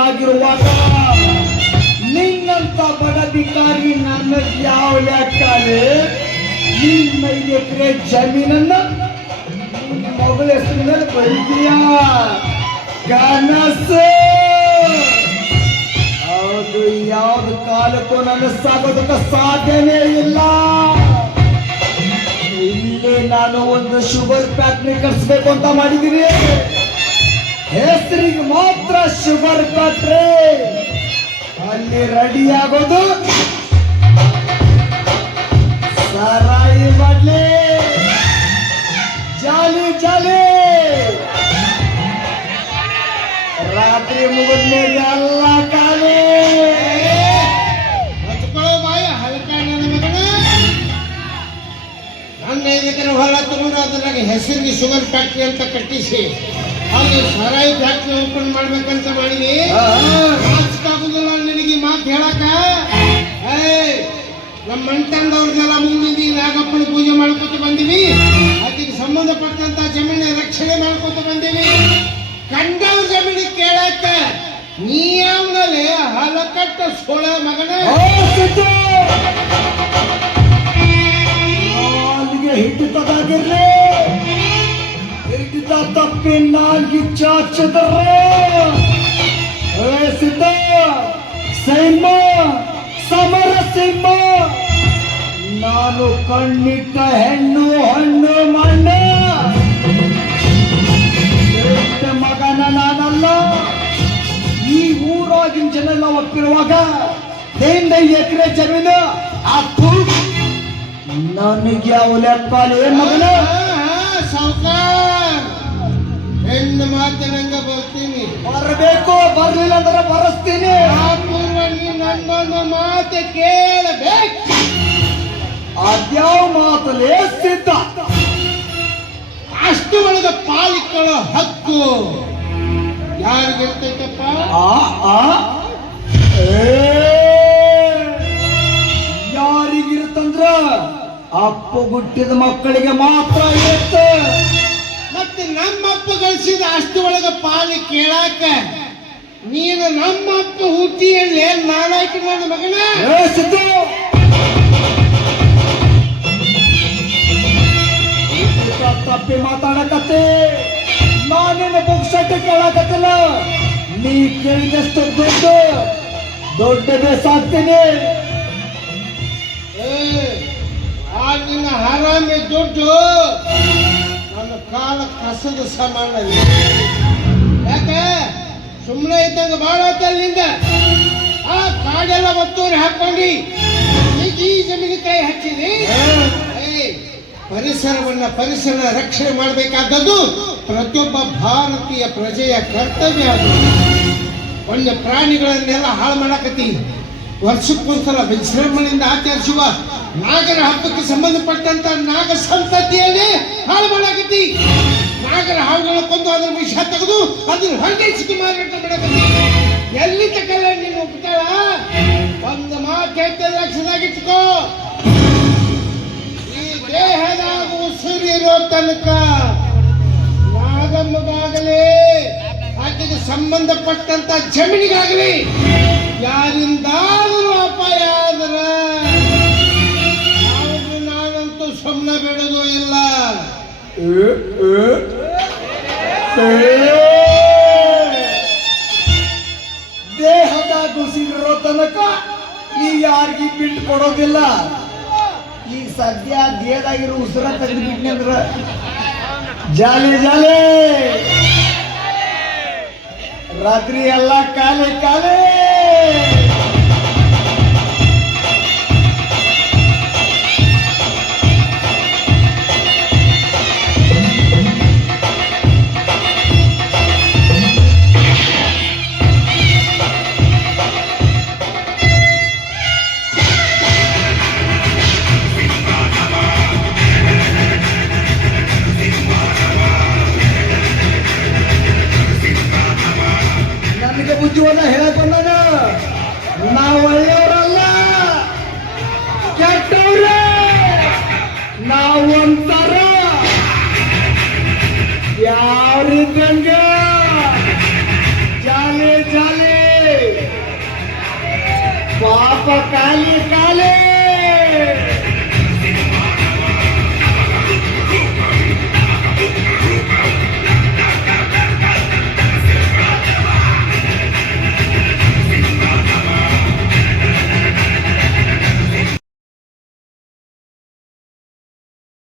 ಆಗಿರುವಾಗ ನಿನ್ನಂತ ಬಿಕಾರಿ ನನ್ನ ಯಾವ ಲೆಕ್ಕಲೆ ನಿನ್ನ ಎಕರೆ ಜಮೀನನ್ನ ನಿನ್ನ ಮಗಳ ಹೆಸರಿನಲ್ಲಿ ಬರೀತೀಯ? ಕನಸು ಹೌದು ಯಾವ್ದು ಕಾಲಕ್ಕೂ ನನ್ನ ಸಾಗೋದಕ್ಕೆ ಸಾಧ್ಯನೇ ಇಲ್ಲ. ಇಲ್ಲಿ ನಾನು ಒಂದು ಶುಗರ್ ಫ್ಯಾಕ್ಟ್ರಿ ಕಟ್ಸ್ಬೇಕು ಅಂತ ಮಾಡಿದೀನಿ ಹೆಸರಿಗೆ ಮಾತ್ರ ಶುಗರ್ ಫ್ಯಾಕ್ಟ್ರಿ ಅಲ್ಲಿ ರೆಡಿ ಆಗೋದು. ಸರಾಯಿ ಮಾಡ್ಲಿ. ಜಾಲಿ ಜಾಲಿ. ರಾತ್ರಿ ಮುಗಿದ್ಮೇಲೆ ಎಲ್ಲ ಖಾಲಿ ಹಚ್ಕೊಳ್ಳೋ ಬಾಯ, ಹಲಕ ನನ್ನ ಮಗನ. ನನ್ನ ಐದು ಎಕರೆ ಹೊಲ ತಗೊಂಡು ಅದ್ರಾಗ ಹೆಸರಿಗೆ ಶುಗರ್ ಫ್ಯಾಕ್ಟ್ರಿ ಅಂತ ಕಟ್ಟಿಸಿ. ಅಲ್ಲಿ ಸರಾಯಿ ಫ್ಯಾಕ್ಟ್ರಿ ಓಪನ್ ಮಾಡ್ಬೇಕಂತ ಮಾಡಿದಿ? ನಾಚಿಕಾಗುದಿಲ್ಲ ನಿನಗೆ ಮಾತು ಹೇಳಕ ಏಯ್ ನಮ್ಮ ಮಂಟಂದವ್ರನ್ನೆಲ್ಲ ಮುಂದಿದ್ದು ನಾಗಪ್ಪನ ಪೂಜೆ ಮಾಡ್ಕೊತ ಬಂದೀವಿ. ಅದಕ್ಕೆ ಸಂಬಂಧಪಟ್ಟಂತ ಜಮೀನ ರಕ್ಷಣೆ ಮಾಡ್ಕೊತ ಬಂದೀವಿ. ಕಂಡವ್ರ ಜಮೀನು ಕೇಳಕ್ಕ ನೀ ಯಾವನಲ್ಲಿ ಹಲಕಟ್ಟ ಸೋಳ ಮಗನ. ಸಿದ್ದು! ತಪ್ಪಿ ನಾಲ್ಗೆ ಚಾಚಿದ್ರೆ. ಸಿದ್ಧ, ಸಿಂಹ, ಸಮರ ಸಿಂಹ, ನಾನು ಕಣ್ಣಿಟ್ಟ ಹೆಣ್ಣು, ಹಣ್ಣು, ಮಣ್ಣು. ಮಗನ ನಾನಲ್ಲ. ಈ ಊರಾಗಿನ ಜನ ಒಪ್ಪಿರುವಾಗ ಹಿಂದೆ ಎಕರೆ ಜಮೀನು ಅಪ್ಪು ನನಗೆ ಲೆಕ್ಕಲ್ಲ ಏನ್ ಮಗನ. ಸಾವುಕಾರ. ಹೆಣ್ಣು ಮಾತಿನಂಗ ಬರ್ತೀನಿ. ಬರಬೇಕು ಬರ್ಲಿಲ್ಲ ಅಂದ್ರೆ ಬರಸ್ತೀನಿ. ಆ ಪೂರ್ವ ನೀ ನನ್ನೊಂದು ಮಾತು ಕೇಳಬೇಕು. ಅದ್ಯಾವ ಮಾತಲ್ಲೇ ಸಿದ್ಧ. ಅಷ್ಟು ಒಳಗ ಪಾಲಿಕೊಳ್ಳೋ ಹಕ್ಕು ಯಾರಿಗಿರ್ತೈತಪ್ಪ ಆ ಆ ಯಾರಿಗಿರುತ್ತಂದ್ರ ಅಪ್ಪ ಗುಟ್ಟಿದ ಮಕ್ಕಳಿಗೆ ಮಾತ್ರ ಇರುತ್ತೆ. ಮತ್ತೆ ನಮ್ಮಪ್ಪ ಗಳಿಸಿದ ಅಷ್ಟು ಒಳಗ ಪಾಲು ಕೇಳಾಕ ನೀನು ನಮ್ಮಪ್ಪ ಹುಟ್ಟಿಯಲ್ಲಿ ನಾನಾಯ್ತು ನನ್ನ ಮಗನ? ತಪ್ಪಿ ಮಾತಾಡಕತ್ತೆ. ನಾನೇನು ಬುಕ್ಸಟ್ಟು ಕೇಳಕತ್ತಲ್ಲ. ನೀ ಕೇಳಿದಷ್ಟು ದುಡ್ಡು ದೊಡ್ಡ ಸಾಕ್ತೀನಿ. ಏ, ಆ ನಿನ್ನ ಹರಾಮಿ ದುಡ್ಡು ನನ್ನ ಕಾಲ ಕಸದ ಸಮಾನ. ಯಾಕೆ? ಸುಮ್ಮನೆ ಇದ್ದಂಗೆ ಬಾಳ ಅಲ್ಲಿಂದ ಆ ಕಾಡೆಲ್ಲ ಒತ್ತೂರಿ ಹಾಕೊಂಡು ಈಗ ಈ ಜಮೀನಿಗೆ ಕೈ ಹಚ್ಚಿದಿ? ಪರಿಸರವನ್ನ ಪರಿಸರ ರಕ್ಷಣೆ ಮಾಡಬೇಕಾದದ್ದು ಪ್ರತಿಯೊಬ್ಬ ಭಾರತೀಯ ಪ್ರಜೆಯ ಕರ್ತವ್ಯ ಅದು. ಒಂದು ಪ್ರಾಣಿಗಳನ್ನೆಲ್ಲ ಹಾಳು ಮಾಡಕತ್ತಿ. ವರ್ಷಕ್ಕೊಂದ್ಸಲ ವಿಜೃಂಭಣೆಯಿಂದ ಆಚರಿಸುವ ನಾಗರ ಹಬ್ಬಕ್ಕೆ ಸಂಬಂಧಪಟ್ಟಂತ ನಾಗ ಸಂತತಿಯಲ್ಲಿ ಹಾಳು ಮಾಡಾಕತಿ ನಾಗರ ಹಾವುಗಳ ಕೊಂದು ಅದರ ವಿಷ ತೆಗೆದು ಅದನ್ನ ಹೊರಗಿಸಿ ಮಾರಾಟ ಮಾಡಕತ್ತಿ ಎಲ್ಲಿ ತಕಲ್ಲ ನೀನು ಒಪ್ತಾಳ ಒಂದು ಮಾತು ಹೇಳ್ತಾರೆ ಲಕ್ಷದಾಗಿಟ್ಕೋ ಈ ದೇಹದಾಗ ಉಸಿರಿರೋ ತನಕ ನಾಗಮ್ಮಗಾಗಲಿ ಆಕೆಗೆ ಸಂಬಂಧಪಟ್ಟಂತ ಜಮೀನಿಗಾಗಲಿ ದೇಹದಾಗ ಉಸಿರಿರೋ ತನಕ ಈ ಯಾರಿಗಿ ಬಿಟ್ಟು ಕೊಡೋದಿಲ್ಲ? ಈ ಸದ್ಯ ದೇಹದಾಗಿರೋ ಉಸಿರ ತೆಗೆದು ಬಿಟ್ನಿ ಅಂದ್ರ ಜಾಲಿ ಜಾಲಿ. ರಾತ್ರಿ ಎಲ್ಲ ಕಾಲೆ ಕಾಲೆ ಬಂದ ಹೇಳಕ್ ನಾವು ಒಳ್ಳೆಯವರಲ್ಲ. ಕೆಟ್ಟವ್ರ. ನಾವು ಅಂತಾರ. ಯಾರಿದ್ದಂಗ? ಜಾಲಿ ಜಾಲಿ. ಪಾಪ ಕಾಲಿ ಕಾಲಿ